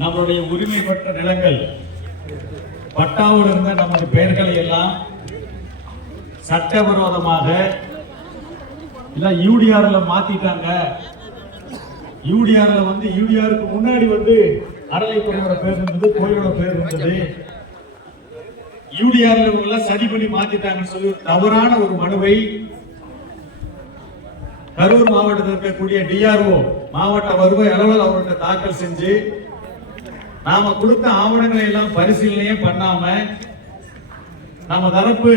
நம்மளுடைய உரிமை பெற்ற நிலங்கள். பட்டாவில் இருந்த நமது பெயர்களை எல்லாம் சட்டவிரோதமாக இல்ல யூடிஆர்ல மாத்திட்டாங்க. யூடிஆர்ல வந்து யூடிஆருக்கு முன்னாடி வந்து அறளைத்துறையோட பேர் இருந்தது கோயிலோட பேர் இருந்தது. யூடிஆர்ல இவங்க சரி பண்ணி மாத்திட்டாங்கன்னு சொல்லி தவறான ஒரு மனுவை கரூர் மாவட்டத்தில் இருக்கக்கூடிய டிஆர்ஓ மாவட்ட வருவாய் அலுவலர் அவர்கிட்ட தாக்கல் செஞ்சு நாம கொடுத்த ஆவணங்களை எல்லாம் பரிசீலனையே பண்ணாம நம்ம தரப்பு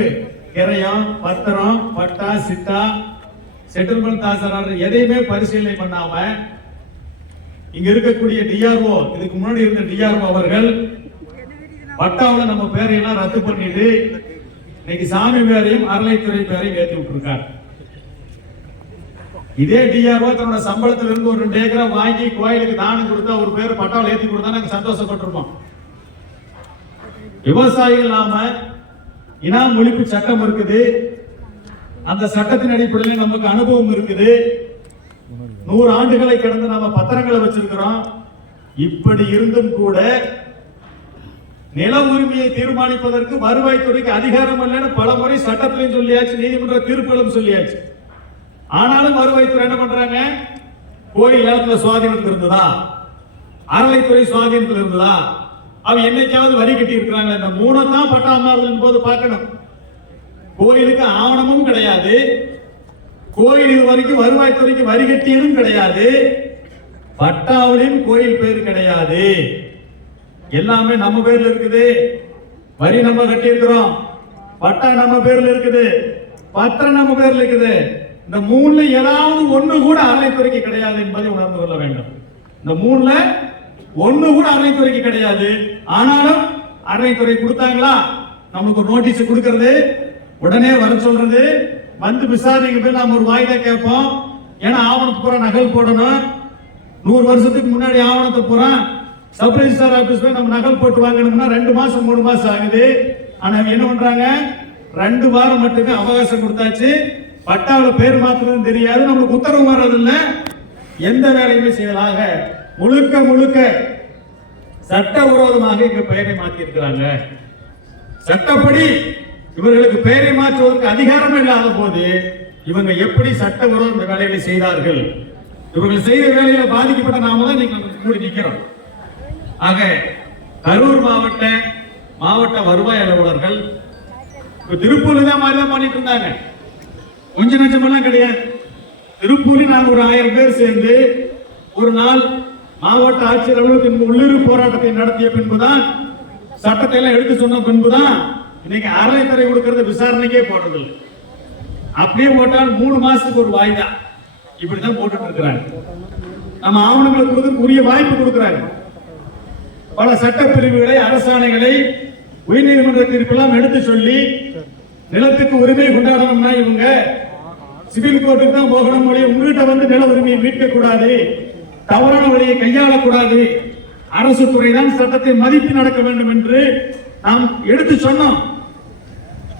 கிரையம் பத்திரம் பட்டா சித்தா செட்டில்மெண்ட் தாசரார் எதையுமே பரிசீலனை பண்ணாம இங்க இருக்கக்கூடிய டிஆர்ஓ இதுக்கு முன்னாடி இருந்த டிஆர்ஓ அவர்கள் பட்டாவில் நம்ம பேரையெல்லாம் ரத்து பண்ணிட்டு இன்னைக்கு சாமி பேரையும் அறளைத்துறை பேரையும் ஏற்றி விட்டுருக்காரு. இதே டிஆர்ஓ தன்னோட சம்பளத்துல இருந்து ஒரு ரெண்டு ஏக்கரை வாங்கி கோயிலுக்கு தானம் கொடுத்தா ஒரு பேர் பட்டாவில் ஏத்தி கொடுத்தா நாங்க சந்தோஷப்பட்டிருப்போம். விவசாயிகள் நாம இனாம் ஒழிப்பு சட்டம் இருக்குது. அந்த சட்டத்தின் அடிப்படையில் நமக்கு அனுபவம் இருக்குது. நூறு ஆண்டுகளை கடந்து நாம பத்திரங்களை வச்சிருக்கிறோம். இப்படி இருந்தும் கூட நில உரிமையை தீர்மானிப்பதற்கு வருவாய்த்துறைக்கு அதிகாரம் இல்லைன்னு பல முறை சட்டத்திலையும் சொல்லியாச்சு நீதிமன்ற தீர்ப்புகளும் சொல்லியாச்சு. ஆனாலும் வருவாய்த்துறை என்ன பண்றாங்க? கோயில் நிலத்துல சுவாதீனத்தில் இருந்ததா? அறவைத்துறை சுவாதீனத்தில் இருந்ததா? அவ என்னைக்காவது வரி கட்டி இருக்கிறாங்க இந்த மூணை தான் பட்டா போது பார்க்கணும். கோயிலுக்கு ஆவணமும் கிடையாது. கோயில் இது வரைக்கும் வருவாய்த்துறைக்கு வரி கட்டியதும் கிடையாது. பட்டாவிலையும் கோயில் பேர் கிடையாது. எல்லாமே நம்ம பேர்ல இருக்குது. வரி நம்ம கட்டி இருக்கிறோம் பட்டா நம்ம பேர்ல இருக்குது. பத்திரம் நம்ம பேர்ல இருக்குது. இந்த மூணுல ஏதாவது ஒண்ணு கூட அறளைத்துறைக்கு கிடையாது என்பதை உணர்ந்து கொள்ள வேண்டும். இந்த மூணுல ஒண்ணு கூட அறளைத்துறைக்கு கிடையாது. ஆனாலும் அறளைத்துறை கொடுத்தாங்களா? நமக்கு ஒரு நோட்டீஸ் கொடுக்கறது உடனே வர சொல்றது வந்து விசாரணைக்கு போய் நாம ஒரு வாய்தா கேட்போம். ஏன்னா ஆவணத்து பூரா நகல் போடணும். நூறு வருஷத்துக்கு முன்னாடி ஆவணத்தை பூரா சப் ரெஜிஸ்டார் ஆபீஸ் போய் நம்ம நகல் போட்டு வாங்கணும்னா ரெண்டு மாசம் மூணு மாசம் ஆகுது. ஆனா அவங்க என்ன பண்றாங்க? ரெண்டு வாரம் மட்டுமே அவகாசம் கொடுத்தாச்சு. பட்டாவில் பேர் மாத்திரம் தெரியாது. நம்மளுக்கு உத்தரவு வர்றதில்லை. எந்த வேலையுமே செய்யலாக. முழுக்க முழுக்க சட்டவிரோதமாக இங்க பெயரை மாத்தி இருக்கிறாங்க சட்டப்படி இவர்களுக்கு பெயரை மாற்றுவதற்கு அதிகாரம் இல்லாத போது இவங்க எப்படி சட்டவிரோத இந்த வேலைகளை செய்தார்கள்? இவர்கள் செய்த வேலையில பாதிக்கப்பட்ட நாம தான் நீங்க கூடி நிற்கிறோம் ஆக கரூர் மாவட்ட மாவட்ட வருவாய் அலுவலர்கள் திருப்பூர்ல தான் மாதிரி தான் பண்ணிட்டு இருந்தாங்க. கொஞ்ச நஞ்சமெல்லாம் கிடையாது. திருப்பூரில் நாங்கள் ஒரு ஆயிரம் பேர் சேர்ந்து ஒரு நாள் மாவட்ட ஆட்சியர் அலுவலகத்தின் உள்ளிரு போராட்டத்தை நடத்திய பின்புதான் சட்டத்தை எல்லாம் எடுத்து சொன்ன பின்புதான் இன்னைக்கு அறளைத்துறை கொடுக்கறது விசாரணைக்கே போடுறதில்லை அப்படியே போட்டால் மூணு மாசத்துக்கு ஒரு வாய்தா. இப்படிதான் போட்டுட்டு இருக்கிறாங்க நம்ம ஆவணங்களை கொடுக்க உரிய வாய்ப்பு கொடுக்கிறாங்க பல சட்டப்பிரிவுகளை அரசாணைகளை உயர்நீதிமன்ற தீர்ப்பெல்லாம் எடுத்து சொல்லி நிலத்துக்கு உரிமை கொண்டாடணும்னா இவங்க சிவில் கோர்ட்டுக்கு தான் போகணும் மொழி உங்ககிட்ட வந்து நில உரிமையை மீட்க கூடாது. தவறான வழியை கையாளக்கூடாது. அரசு துறை தான் சட்டத்தை மதித்து நடக்க வேண்டும் என்று நாம் எடுத்து சொன்னோம்.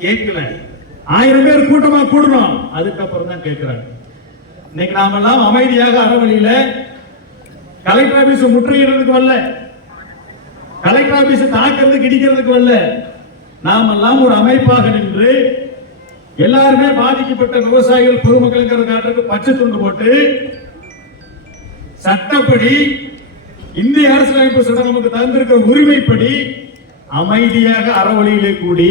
கேட்கல. ஆயிரம் பேர் கூட்டமா கூடணும் அதுக்கப்புறம் தான் கேட்கிறாங்க. இன்னைக்கு நாமெல்லாம் அமைதியாக அறவழியில கலெக்டர் ஆபீஸ் முற்றுகிறதுக்கு வரல. கலெக்டர் ஆபீஸ் தாக்கிறதுக்கு இடிக்கிறதுக்கு வரல. நாமெல்லாம் ஒரு அமைப்பாக நின்று எல்லாருமே பாதிக்கப்பட்ட விவசாயிகள் பொதுமக்களுக்கு பச்சை துண்டு போட்டு சட்டப்படி இந்திய அரசியலமைப்பு சட்டம் நமக்கு தந்திருக்கிற உரிமைப்படி அமைதியாக அறவழியிலே கூடி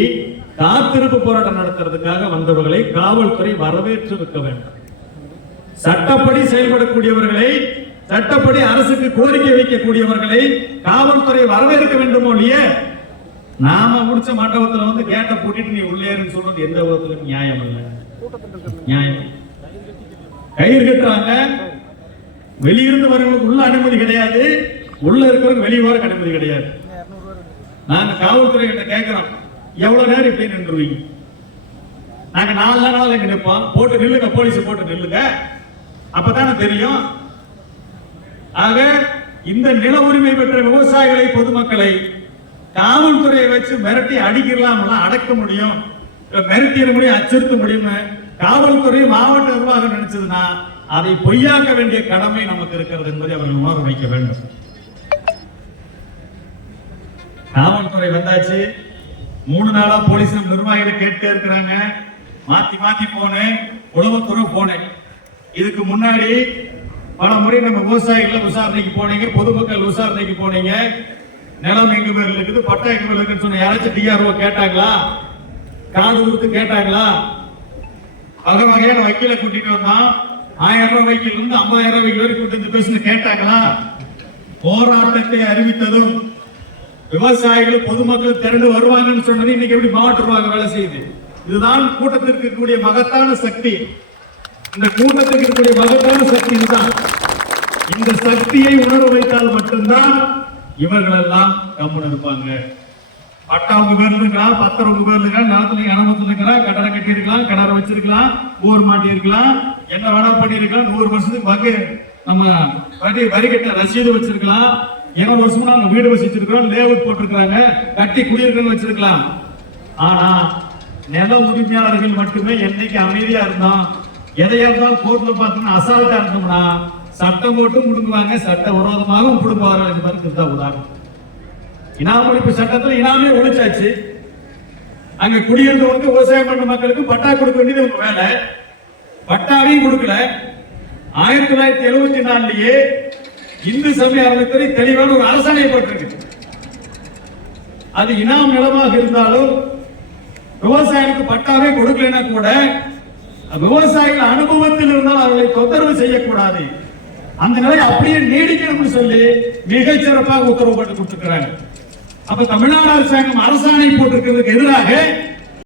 காத்திருப்பு போராட்டம் நடத்துறதுக்காக வந்தவர்களை காவல்துறை வரவேற்றிருக்க வேண்டும். சட்டப்படி செயல்படக்கூடியவர்களை சட்டப்படி அரசுக்கு கோரிக்கை வைக்கக்கூடியவர்களை காவல்துறை வரவேற்க வேண்டுமோ இல்லையே நாம முடிச்ச மண்டபத்துல வந்து கேட்ட பூட்டிட்டு நீ உள்ளேருன்னு சொல்றது எந்த விதத்திலும் நியாயம் இல்ல நியாயம். கயிறு கட்டுறாங்க. வெளியிருந்து வரவங்களுக்கு உள்ள அனுமதி கிடையாது. உள்ள இருக்கிறவங்க வெளியே வர அனுமதி கிடையாது. நாங்க காவல்துறை கிட்ட கேட்கிறோம் எவ்வளவு நேரம் இப்படி நின்றுவீங்க நாங்க நாலு நாள் இங்க நிற்போம் போட்டு நில்லுங்க போலீஸ் போட்டு நில்லுங்க. அப்பதானே தெரியும். ஆக இந்த நில உரிமை பெற்ற விவசாயிகளை பொதுமக்களை காவல்துறையை வச்சு மிரட்டி அடிக்கலாம் அடக்க முடியும். மிரட்டிட முடியும் அச்சுறுத்த முடியும்னு காவல்துறை மாவட்ட நிர்வாகம் நினைச்சதுன்னா அதை பொய்யாக்க வேண்டிய கடமை நமக்கு இருக்கிறது என்பதை அவர்கள் உணர வைக்க வேண்டும். காவல்துறை வந்தாச்சு. மூணு நாளா போலீஸ் நம்ம நிர்வாகிகளை கேட்டு இருக்கிறாங்க. மாத்தி மாத்தி போனேன் உளவுத்துறை போனேன் இதுக்கு முன்னாடி பல முறை நம்ம விவசாயிகள் விசாரணைக்கு போனீங்க பொதுமக்கள் விசாரணைக்கு போனீங்க. நிலம் எங்க பேர்ல இருக்குது பட்டா எங்க பேர்ல இருக்குன்னு சொன்ன யாராச்சும் டிஆர்ஓ கேட்டாங்களா? காது கொடுத்து கேட்டாங்களா? வகை வகையான வக்கீலை கூட்டிட்டு வந்தான். ஆயிரம் ரூபாய் வக்கீல் இருந்து ஐம்பதாயிரம் ரூபாய் வரைக்கும் கூட்டிட்டு வந்து பேசுன்னு கேட்டாங்களா? போராட்டத்தை அறிவித்ததும் விவசாயிகள் பொதுமக்கள் திரண்டு வருவாங்கன்னு சொன்னது இன்னைக்கு எப்படி மாவட்ட நிர்வாகம் வேலை செய்யுது? இதுதான் கூட்டத்திற்கு இருக்கக்கூடிய மகத்தான சக்தி. இந்த கூட்டத்துக்கு இருக்கக்கூடிய மகத்தான சக்தி இதுதான். இந்த சக்தியை உணர வைத்தால் மட்டும்தான் இவர்களெல்லாம் கம்முன்னு இருப்பாங்க. பட்டா உங்க பேர்ல இருக்கலாம் பத்திரம் உங்க பேர்ல இருக்கலாம் நிலத்துல இனமத்துல இருக்கலாம் கடனை கட்டி இருக்கலாம் கிணறு வச்சிருக்கலாம் ஊர் மாட்டி இருக்கலாம் என்ன வேணா பண்ணியிருக்கலாம் நூறு வருஷத்துக்கு வகு நம்ம வரி வரி கட்ட ரசீது வச்சிருக்கலாம். இருநூறு வருஷமா நம்ம வீடு வச்சிருக்கிறோம் லேவுட் போட்டிருக்கிறாங்க கட்டி குடியிருக்கணும் வச்சிருக்கலாம். ஆனா நில உரிமையாளர்கள் மட்டுமே என்னைக்கு அமைதியா இருந்தோம் எதையா இருந்தாலும் கோர்ட்ல பார்த்தோம்னா அசால்ட்டா இருந்தோம்னா சட்டம் போட்டும் கொடுக்குவாங்க சட்ட விரோதமாகவும் முடுங்குவார்கள் என்பதற்கு இதுதான் உதாரணம். இனாம் ஒழிப்பு சட்டத்தில் இனாமே ஒழிச்சாச்சு. அங்க குடியிருந்தவங்க விவசாயம் பண்ண மக்களுக்கு பட்டா கொடுக்க வேண்டியது உங்க வேலை பட்டாவையும் கொடுக்கல. ஆயிரத்தி தொள்ளாயிரத்தி எழுபத்தி நாலுலயே இந்து சமய அறநிலைத்துறை தெளிவான ஒரு அரசாணை போட்டிருக்கு அது இனாம் நிலமாக இருந்தாலும் விவசாயிகளுக்கு பட்டாவே கொடுக்கலைன்னா கூட விவசாயிகள் அனுபவத்தில் இருந்தால் அவர்களை தொந்தரவு செய்யக்கூடாது. அந்த நிலை அப்படியே நீடிக்கணும்னு சொல்லி மிக சிறப்பாக உத்தரவு போட்டு கொடுத்துருக்கிறாங்க. அப்ப தமிழ்நாடு அரசாங்கம் அரசாணை போட்டிருக்கிறதுக்கு எதிராக